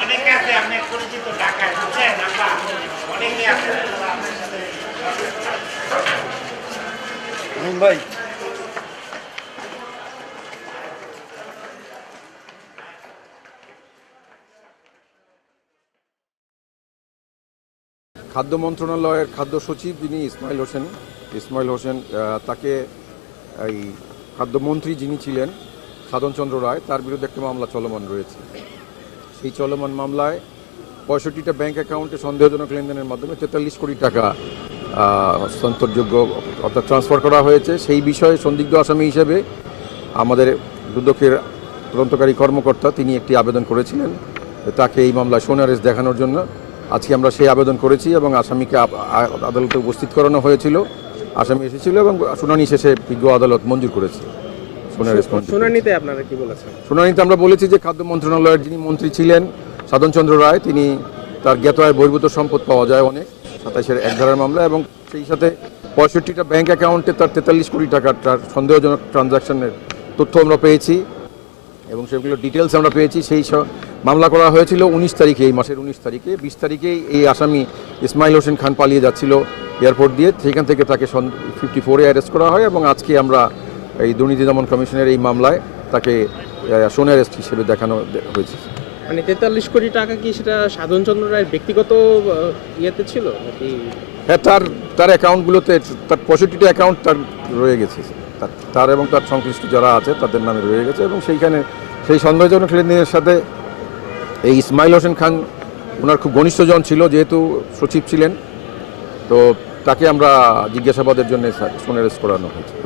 অনেকে আছে আপনি পরিচিত ঢাকায় বুঝছেন অনেকে আছে ভাই খাদ্য মন্ত্রণালয়ের খাদ্য সচিব যিনি ইসমাইল হোসেন তাকে এই খাদ্যমন্ত্রী যিনি ছিলেন সাধনচন্দ্র রায় তার বিরুদ্ধে একটা মামলা চলমান রয়েছে। সেই চলমান মামলায় 65টা ব্যাংক অ্যাকাউন্টে সন্দেহজনক লেনদেনের মাধ্যমে 43 কোটি টাকা হস্তান্তরযোগ্য অর্থাৎ ট্রান্সফার করা হয়েছে। সেই বিষয়ে সন্দিগ্ধ আসামি হিসেবে আমাদের দুদকের তদন্তকারী কর্মকর্তা তিনি একটি আবেদন করেছিলেন তাকে এই মামলায় সোন অ্যারেস্ট দেখানোর জন্য। আজকে আমরা সেই আবেদন করেছি এবং আসামিকে আদালতে উপস্থিত করানো হয়েছিল। আসামি এসেছিল এবং শুনানি শেষে বিজ্ঞ আদালত মঞ্জুর করেছে। শুনানিতে আপনারা কি বলেছেন? শুনানিতে আমরা বলেছি যে খাদ্য মন্ত্রণালয়ের যিনি মন্ত্রী ছিলেন সাধনচন্দ্র রায় তিনি তার জ্ঞাত আয় বহির্ভূত সম্পদ পাওয়া যায় অনেক 27-এর 1 ধারার মামলা এবং সেই সাথে 65টা ব্যাংক অ্যাকাউন্টে তার 43 কোটি টাকার সন্দেহজনক ট্রানজাকশনের তথ্য আমরা পেয়েছি এবং সেগুলো ডিটেলস আমরা পেয়েছি। সেই মামলা করা হয়েছিল 19 তারিখে, এই মাসের 19 তারিখে। 20 তারিখেই এই আসামি ইসমাইল হোসেন খান পালিয়ে যাচ্ছিল এয়ারপোর্ট দিয়ে, সেখান থেকে তাকে 54-এ অ্যারেস্ট করা হয় এবং আজকে আমরা এই দুর্নীতি দমন কমিশনের এই মামলায় তাকে সোন অ্যারেস্ট হিসেবে দেখানো হয়েছে। মানে 43 কোটি টাকা কি সেটা সাধনচন্দ্র রায়ের ব্যক্তিগত ইয়েতে ছিল নাকি? হ্যাঁ, তার অ্যাকাউন্টগুলোতে তার 65টা অ্যাকাউন্ট তার রয়ে গেছে, তার এবং তার সংশ্লিষ্ট যারা আছে তাদের নামে রয়ে গেছে এবং সেইখানে সেই সন্দেহজনক লেনদেনের সাথে এই ইসমাইল হোসেন খান ওনার খুব ঘনিষ্ঠজন ছিল, যেহেতু সচিব ছিলেন, তো তাকে আমরা জিজ্ঞাসাবাদের জন্য সোন অ্যারেস্ট করানো হয়েছে।